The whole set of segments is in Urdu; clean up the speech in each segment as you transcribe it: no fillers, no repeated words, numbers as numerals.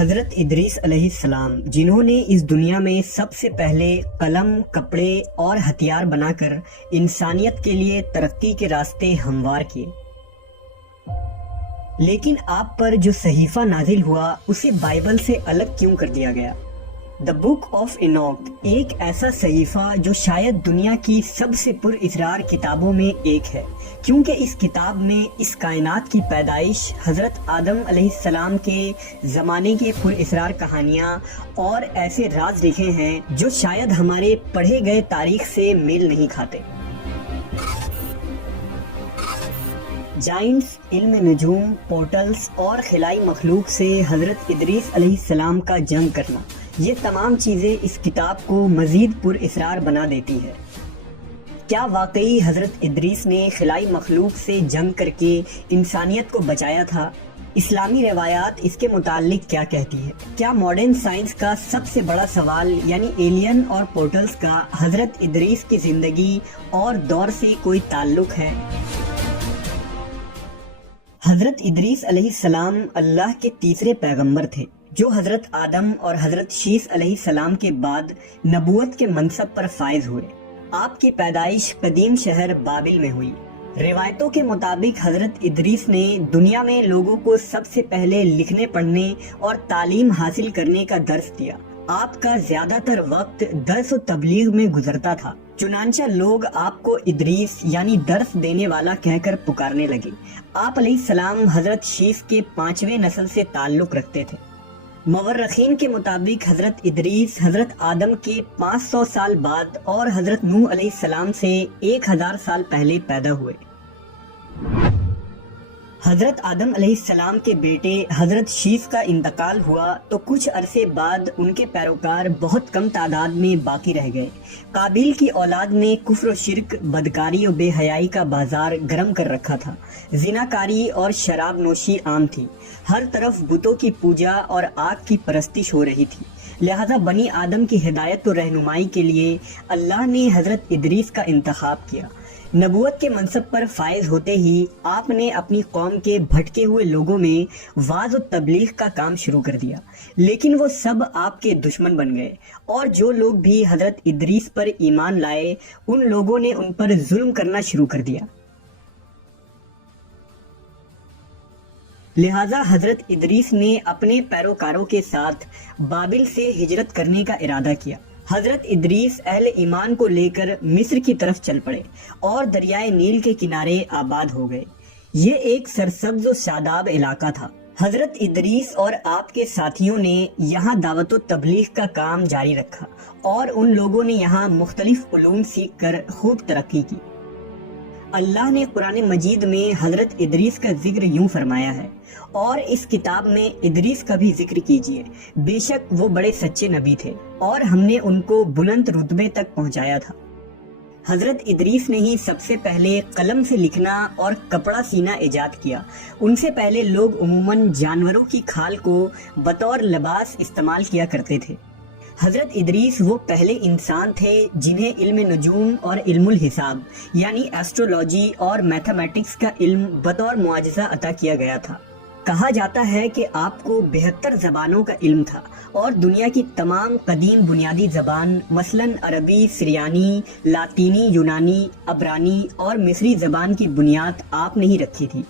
حضرت ادریس علیہ السلام، جنہوں نے اس دنیا میں سب سے پہلے قلم، کپڑے اور ہتھیار بنا کر انسانیت کے لیے ترقی کے راستے ہموار کیے، لیکن آپ پر جو صحیفہ نازل ہوا اسے بائبل سے الگ کیوں کر دیا گیا؟ دا بک آف اینوک ایک ایسا صحیفہ جو شاید دنیا کی سب سے پر اسرار کتابوں میں ایک ہے، کیونکہ اس کتاب میں اس کائنات کی پیدائش، حضرت آدم علیہ السلام کے زمانے کے پر اسرار کہانیاں اور ایسے راز لکھے ہیں جو شاید ہمارے پڑھے گئے تاریخ سے میل نہیں کھاتے۔ جائنٹس، علم نجوم، پورٹلز اور خلائی مخلوق سے حضرت ادریس علیہ السلام کا جنگ کرنا، یہ تمام چیزیں اس کتاب کو مزید پر اسرار بنا دیتی ہے۔ کیا واقعی حضرت ادریس نے خلائی مخلوق سے جنگ کر کے انسانیت کو بچایا تھا؟ اسلامی روایات اس کے متعلق کیا کہتی ہے؟ کیا ماڈرن سائنس کا سب سے بڑا سوال یعنی ایلین اور پورٹلز کا حضرت ادریس کی زندگی اور دور سے کوئی تعلق ہے؟ حضرت ادریس علیہ السلام اللہ کے تیسرے پیغمبر تھے، جو حضرت آدم اور حضرت شیس علیہ السلام کے بعد نبوت کے منصب پر فائز ہوئے۔ آپ کی پیدائش قدیم شہر بابل میں ہوئی۔ روایتوں کے مطابق حضرت ادریس نے دنیا میں لوگوں کو سب سے پہلے لکھنے پڑھنے اور تعلیم حاصل کرنے کا درس دیا۔ آپ کا زیادہ تر وقت درس و تبلیغ میں گزرتا تھا، چنانچہ لوگ آپ کو ادریس یعنی درس دینے والا کہہ کر پکارنے لگے۔ آپ علیہ السلام حضرت شیس کے 5ویں نسل سے تعلق رکھتے تھے۔ مورخین کے مطابق حضرت ادریس حضرت آدم کے 500 سال بعد اور حضرت نوح علیہ السلام سے 1000 سال پہلے پیدا ہوئے۔ حضرت آدم علیہ السلام کے بیٹے حضرت شیس کا انتقال ہوا تو کچھ عرصے بعد ان کے پیروکار بہت کم تعداد میں باقی رہ گئے۔ قابیل کی اولاد نے کفر و شرک، بدکاری و بے حیائی کا بازار گرم کر رکھا تھا۔ زناکاری اور شراب نوشی عام تھی۔ ہر طرف بتوں کی پوجا اور آگ کی پرستش ہو رہی تھی۔ لہذا بنی آدم کی ہدایت و رہنمائی کے لیے اللہ نے حضرت ادریس کا انتخاب کیا۔ نبوت کے منصب پر فائز ہوتے ہی آپ نے اپنی قوم کے بھٹکے ہوئے لوگوں میں وعظ و تبلیغ کا کام شروع کر دیا، لیکن وہ سب آپ کے دشمن بن گئے، اور جو لوگ بھی حضرت ادریس پر ایمان لائے ان لوگوں نے ان پر ظلم کرنا شروع کر دیا۔ لہذا حضرت ادریس نے اپنے پیروکاروں کے ساتھ بابل سے ہجرت کرنے کا ارادہ کیا۔ حضرت ادریس اہل ایمان کو لے کر مصر کی طرف چل پڑے اور دریائے نیل کے کنارے آباد ہو گئے۔ یہ ایک سرسبز و شاداب علاقہ تھا۔ حضرت ادریس اور آپ کے ساتھیوں نے یہاں دعوت و تبلیغ کا کام جاری رکھا اور ان لوگوں نے یہاں مختلف علوم سیکھ کر خوب ترقی کی۔ اللہ نے قرآن مجید میں حضرت ادریس کا ذکر یوں فرمایا ہے، اور اس کتاب میں ادریس کا بھی ذکر کیجیے، بے شک وہ بڑے سچے نبی تھے اور ہم نے ان کو بلند رتبے تک پہنچایا تھا۔ حضرت ادریس نے ہی سب سے پہلے قلم سے لکھنا اور کپڑا سینا ایجاد کیا۔ ان سے پہلے لوگ عموماً جانوروں کی کھال کو بطور لباس استعمال کیا کرتے تھے۔ حضرت ادریس وہ پہلے انسان تھے جنہیں علم نجوم اور علم الحساب یعنی ایسٹرولوجی اور میتھمیٹکس کا علم بطور معجزہ عطا کیا گیا تھا۔ کہا جاتا ہے کہ آپ کو 72 زبانوں کا علم تھا اور دنیا کی تمام قدیم بنیادی زبان مثلاً عربی، سریانی، لاطینی، یونانی، عبرانی اور مصری زبان کی بنیاد آپ نے ہی رکھی تھی۔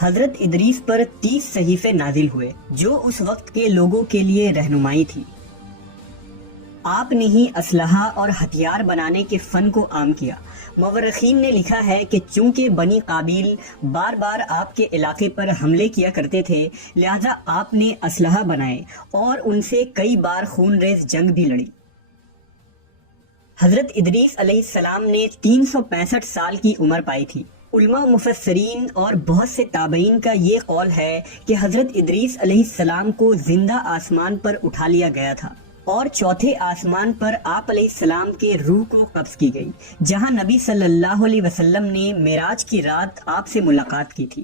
حضرت ادریس پر 30 صحیفے نازل ہوئے جو اس وقت کے لوگوں کے لیے رہنمائی تھی۔ آپ نے ہی اسلحہ اور ہتھیار بنانے کے فن کو عام کیا۔ مورخین نے لکھا ہے کہ چونکہ بنی قابیل بار بار آپ کے علاقے پر حملے کیا کرتے تھے، لہذا آپ نے اسلحہ بنائے اور ان سے کئی بار خون ریز جنگ بھی لڑی۔ حضرت ادریس علیہ السلام نے 365 سال کی عمر پائی تھی۔ علماء مفسرین اور بہت سے تابعین کا یہ قول ہے کہ حضرت ادریس علیہ السلام کو زندہ آسمان پر اٹھا لیا گیا تھا اور چوتھے آسمان پر آپ علیہ السلام کے روح کو قبض کی گئی، جہاں نبی صلی اللہ علیہ وسلم نے معراج کی رات آپ سے ملاقات کی تھی۔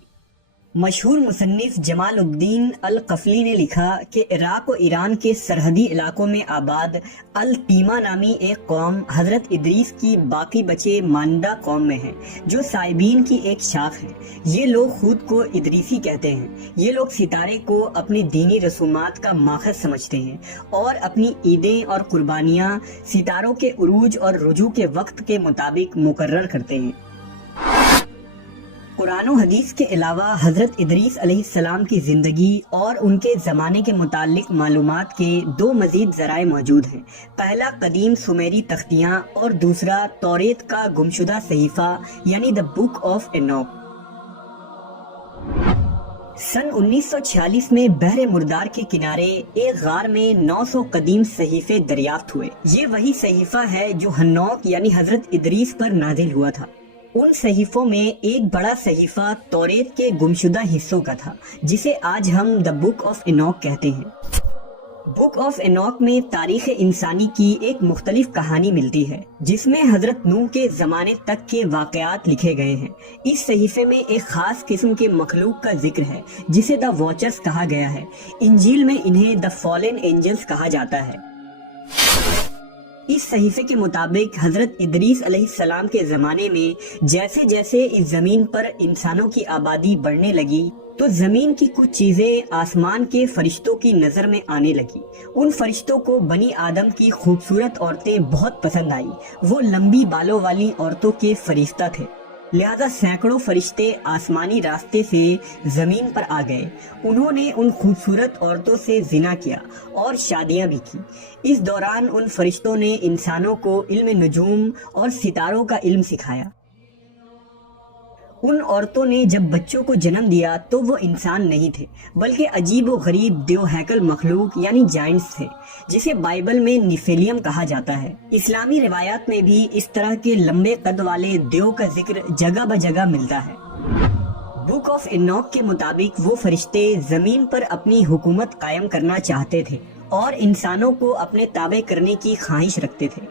مشہور مصنف جمال الدین القفلی نے لکھا کہ عراق و ایران کے سرحدی علاقوں میں آباد التیما نامی ایک قوم حضرت ادریس کی باقی بچے ماندہ قوم میں ہے، جو سائبین کی ایک شاخ ہے۔ یہ لوگ خود کو ادریسی کہتے ہیں۔ یہ لوگ ستارے کو اپنی دینی رسومات کا ماخذ سمجھتے ہیں اور اپنی عیدیں اور قربانیاں ستاروں کے عروج اور رجوع کے وقت کے مطابق مقرر کرتے ہیں۔ قرآن و حدیث کے علاوہ حضرت ادریس علیہ السلام کی زندگی اور ان کے زمانے کے متعلق معلومات کے دو مزید ذرائع موجود ہیں۔ پہلا قدیم سومیری تختیاں اور دوسرا توریت کا گمشدہ صحیفہ یعنی دا بک آف اینوک۔ سن 1946 میں بحر مردار کے کنارے ایک غار میں 900 قدیم صحیفے دریافت ہوئے۔ یہ وہی صحیفہ ہے جو ہنوک یعنی حضرت ادریس پر نازل ہوا تھا۔ ان صحیفوں میں ایک بڑا صحیفہ توریت کے گمشدہ حصوں کا تھا، جسے آج ہم دا بک آف اینوک کہتے ہیں۔ بک آف اینوک میں تاریخ انسانی کی ایک مختلف کہانی ملتی ہے، جس میں حضرت نوح کے زمانے تک کے واقعات لکھے گئے ہیں۔ اس صحیفے میں ایک خاص قسم کے مخلوق کا ذکر ہے جسے دا واچرز کہا گیا ہے۔ انجیل میں انہیں دا فالن اینجلز کہا جاتا ہے۔ اس صحیفے کے مطابق حضرت ادریس علیہ السلام کے زمانے میں جیسے جیسے اس زمین پر انسانوں کی آبادی بڑھنے لگی تو زمین کی کچھ چیزیں آسمان کے فرشتوں کی نظر میں آنے لگی۔ ان فرشتوں کو بنی آدم کی خوبصورت عورتیں بہت پسند آئی۔ وہ لمبی بالوں والی عورتوں کے فرشتہ تھے، لہذا سینکڑوں فرشتے آسمانی راستے سے زمین پر آ گئے۔ انہوں نے ان خوبصورت عورتوں سے زنا کیا اور شادیاں بھی کی۔ اس دوران ان فرشتوں نے انسانوں کو علم نجوم اور ستاروں کا علم سکھایا۔ ان عورتوں نے جب بچوں کو جنم دیا تو وہ انسان نہیں تھے، بلکہ عجیب و غریب دیو ہیکل مخلوق یعنی جائنٹس تھے، جسے بائبل میں نیفیلیم کہا جاتا ہے۔ اسلامی روایات میں بھی اس طرح کے لمبے قد والے دیو کا ذکر جگہ بجگہ ملتا ہے۔ بک آف اینوک کے مطابق وہ فرشتے زمین پر اپنی حکومت قائم کرنا چاہتے تھے اور انسانوں کو اپنے تابع کرنے کی خواہش رکھتے تھے۔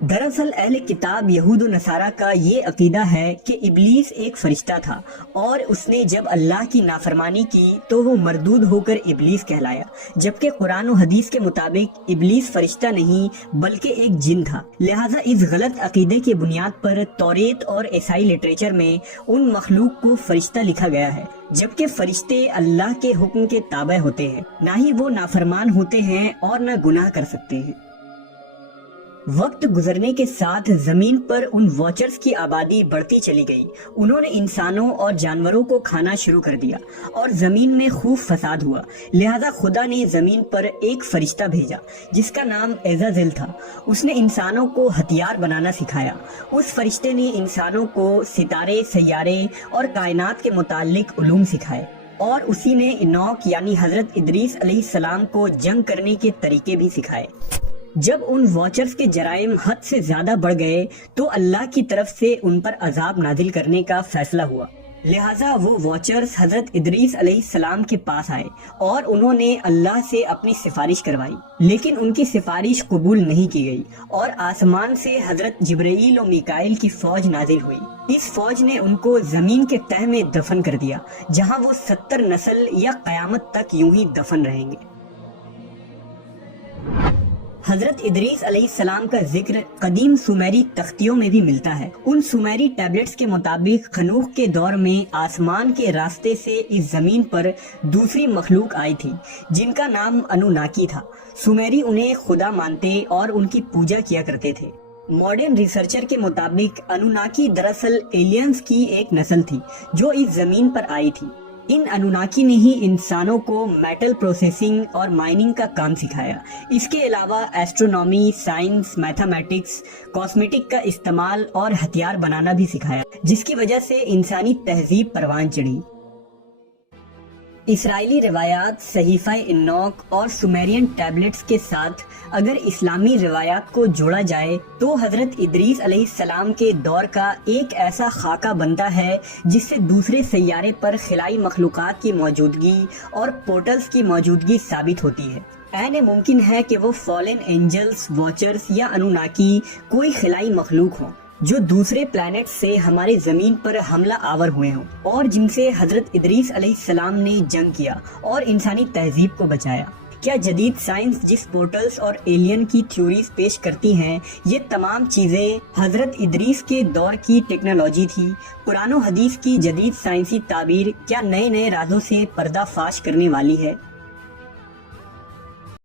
دراصل اہل کتاب یہود و نصارہ کا یہ عقیدہ ہے کہ ابلیس ایک فرشتہ تھا اور اس نے جب اللہ کی نافرمانی کی تو وہ مردود ہو کر ابلیس کہلایا، جبکہ قرآن و حدیث کے مطابق ابلیس فرشتہ نہیں بلکہ ایک جن تھا۔ لہٰذا اس غلط عقیدے کی بنیاد پر توریت اور عیسائی لٹریچر میں ان مخلوق کو فرشتہ لکھا گیا ہے، جبکہ فرشتے اللہ کے حکم کے تابع ہوتے ہیں، نہ ہی وہ نافرمان ہوتے ہیں اور نہ گناہ کر سکتے ہیں۔ وقت گزرنے کے ساتھ زمین پر ان واچرز کی آبادی بڑھتی چلی گئی۔ انہوں نے انسانوں اور جانوروں کو کھانا شروع کر دیا اور زمین میں خوب فساد ہوا۔ لہذا خدا نے زمین پر ایک فرشتہ بھیجا جس کا نام عزازیل تھا۔ اس نے انسانوں کو ہتھیار بنانا سکھایا۔ اس فرشتے نے انسانوں کو ستارے، سیارے اور کائنات کے متعلق علوم سکھائے، اور اسی نے اینوک یعنی حضرت ادریس علیہ السلام کو جنگ کرنے کے طریقے بھی سکھائے۔ جب ان واچرز کے جرائم حد سے زیادہ بڑھ گئے تو اللہ کی طرف سے ان پر عذاب نازل کرنے کا فیصلہ ہوا۔ لہٰذا وہ واچرز حضرت ادریس علیہ السلام کے پاس آئے اور انہوں نے اللہ سے اپنی سفارش کروائی، لیکن ان کی سفارش قبول نہیں کی گئی اور آسمان سے حضرت جبرائیل و میکائیل کی فوج نازل ہوئی۔ اس فوج نے ان کو زمین کے تہ میں دفن کر دیا، جہاں وہ 70 نسل یا قیامت تک یوں ہی دفن رہیں گے۔ حضرت ادریس علیہ السلام کا ذکر قدیم سومیری تختیوں میں بھی ملتا ہے۔ ان سومیری ٹیبلٹس کے مطابق خنوخ کے دور میں آسمان کے راستے سے اس زمین پر دوسری مخلوق آئی تھی جن کا نام انوناکی تھا۔ سومیری انہیں خدا مانتے اور ان کی پوجا کیا کرتے تھے۔ ماڈرن ریسرچر کے مطابق انوناکی دراصل ایلینز کی ایک نسل تھی جو اس زمین پر آئی تھی۔ ان انوناکی نے ہی انسانوں کو میٹل پروسیسنگ اور مائننگ کا کام سکھایا۔ اس کے علاوہ ایسٹرونومی، سائنس، میتھمیٹکس، کاسمیٹک کا استعمال اور ہتھیار بنانا بھی سکھایا، جس کی وجہ سے انسانی تہذیب پروان چڑھی۔ اسرائیلی روایات، صحیفہ اینوک اور سومیرین ٹیبلٹس کے ساتھ اگر اسلامی روایات کو جوڑا جائے تو حضرت ادریس علیہ السلام کے دور کا ایک ایسا خاکہ بنتا ہے جس سے دوسرے سیارے پر خلائی مخلوقات کی موجودگی اور پورٹلز کی موجودگی ثابت ہوتی ہے۔ عین ممکن ہے کہ وہ فالن اینجلز، واچرز یا انوناکی کوئی خلائی مخلوق ہوں۔ جو دوسرے پلانٹ سے ہمارے زمین پر حملہ آور ہوئے ہوں اور جن سے حضرت ادریس علیہ السلام نے جنگ کیا اور انسانی تہذیب کو بچایا۔ کیا جدید سائنس جس پورٹلز اور ایلین کی تھیوریز پیش کرتی ہیں، یہ تمام چیزیں حضرت ادریس کے دور کی ٹیکنالوجی تھی؟ قرآن و حدیث کی جدید سائنسی تعبیر کیا نئے نئے رازوں سے پردہ فاش کرنے والی ہے؟